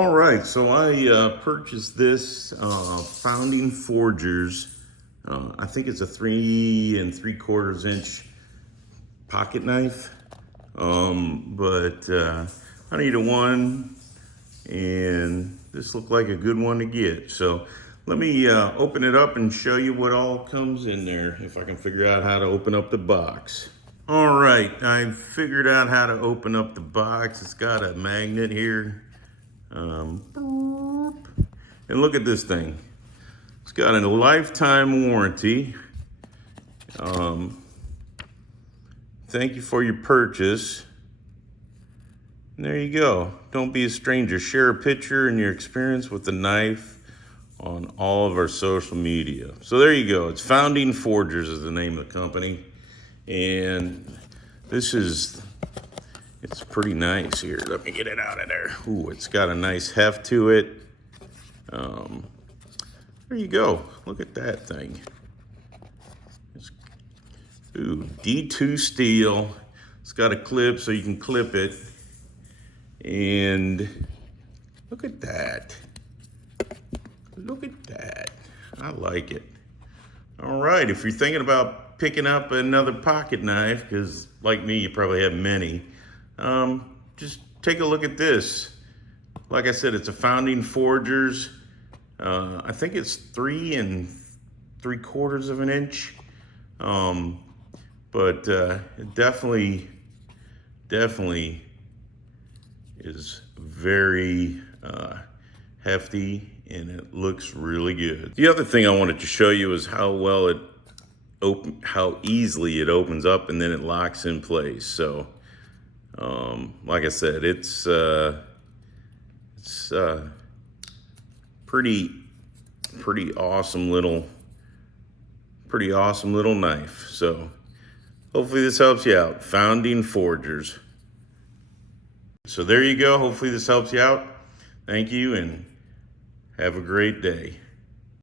All right, so I purchased this Founding Forgers. I think it's a 3 3/4 inch pocket knife, but I need a one, and this looked like a good one to get. So let me open it up and show you what all comes in there, if I can figure out how to open up the box. All right, I figured out how to open up the box. It's got a magnet here. And look at this thing. It's got a lifetime warranty. Thank you for your purchase. And there you go. Don't be a stranger. Share a picture and your experience with the knife on all of our social media. So there you go. It's Founding Forgers is the name of the company. And it's pretty nice here. Let me get it out of there. Ooh, it's got a nice heft to it. There you go. Look at that thing. D2 steel. It's got a clip so you can clip it. And look at that. Look at that. I like it. All right, if you're thinking about picking up another pocket knife, because like me, you probably have many, just take a look at this. Like I said, it's a Founding Forgers. I think it's 3 3/4 inch. But it definitely is very hefty, and it looks really good. The other thing I wanted to show you is how easily it opens up and then it locks in place. So like I said, it's pretty awesome little knife. So hopefully this helps you out. Founding Forgers. So there you go. Hopefully this helps you out. Thank you and have a great day.